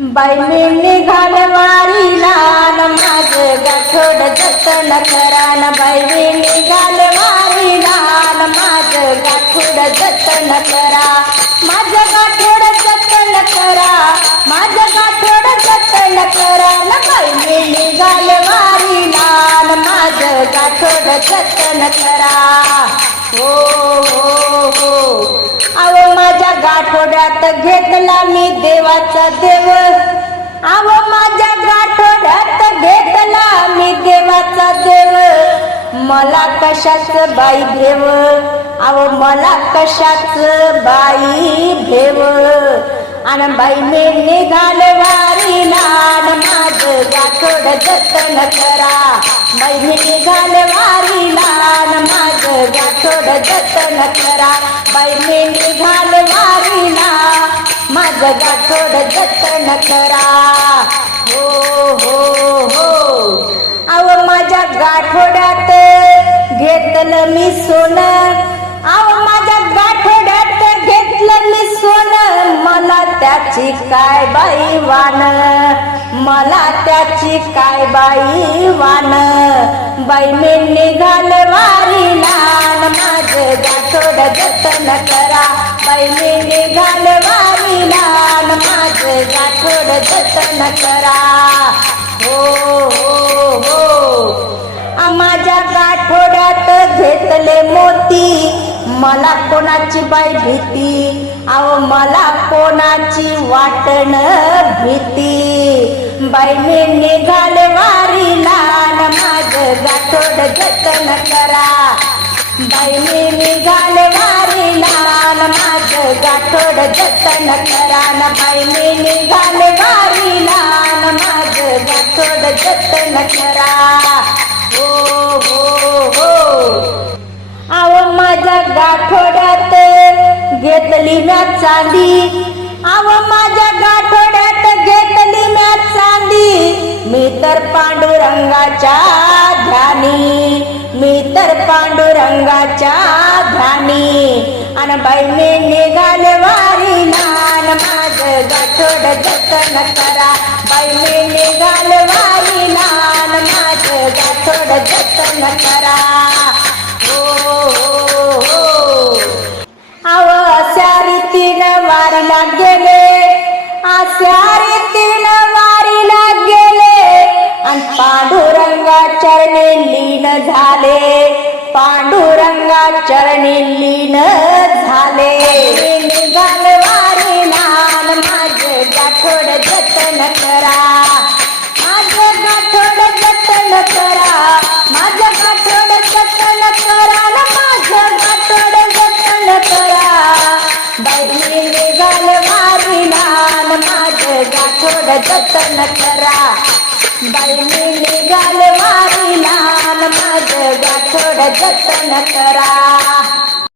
बाई घालवारीला निघाल माझ गाठोड जतन करा न बाई मी निघाल माझ गाठोड जतन करा. माझ गाठोड जतन करा माझ गाठोड जतन करा. न बाई घालवारीला निघाल माझ गाठोड जतन करा. हो हो हो, हो. गाठोड्यात घेतला मी देवाचा देव आव माझ्या गाठोड्यात घेतला मी देवाचा देव मला कशाच बाई भेव? आव मला कशाच बाई भेव? आणि बाई मी निघाल वारी नाड माझ गाठोड जतन करा. बाई मी निघाल वारी जतन करा. बाई मी निघाल वारीला. माझं गाठोड जतन करा. हो हो हो. अव माझ्या गाठोड्यात घेतलं मी सोनं. अव माझ्या गाठोड्यात घेतलं मी सोनं. मला त्याची काय बाई वान? मला त्याची काय बाई वान? बाई मी निघाल वारीला. ना जतन करा. पहिले मी निघाल वारीला न गाठोड जतन करा. हो हो हो. माझ्या गाठोड्यात घेतले मोती. मला कोणाची बाई भीती? अहो मला कोणाची वाटण भीती? बाई मी निघाल वारीला न गाठोड जतन करा. बाई मी थोडं जतन करा न बाई मी निघाले वारीला न माझं थोडं जतन करा हो हो हो आव माझ्या गाठोड्यात घेतली म्या चांदी. आव माझ्या गाठोड्यात घेतली म्या चांदी. मी तर पांडुरंगाच्या ध्यानी. मी तर पांडुरंगाच्या ध्यानी. आणि बाई निघाले निघाल वारी नान माझं गाठोड जतन करा. बाई निघाले निघाल वारी नान माझं गाठोड जतन करा. हो हो अशा रीतीनं वारीला गेले. अशा रीतीनं वारीला गेले. आणि पांडुरंगा चरणी लीन झाले. पांडुरंगा चरणी लीन जतन करा माझं गाठोड जतन करा. माझं गाठोड जतन करा. ना माझं गाठोड जतन करा. बाई मी निघाल वारीला न माझं गाठोड जतन करा. बाई गाल निघाल वारीला माझं गाठोड जतन करा.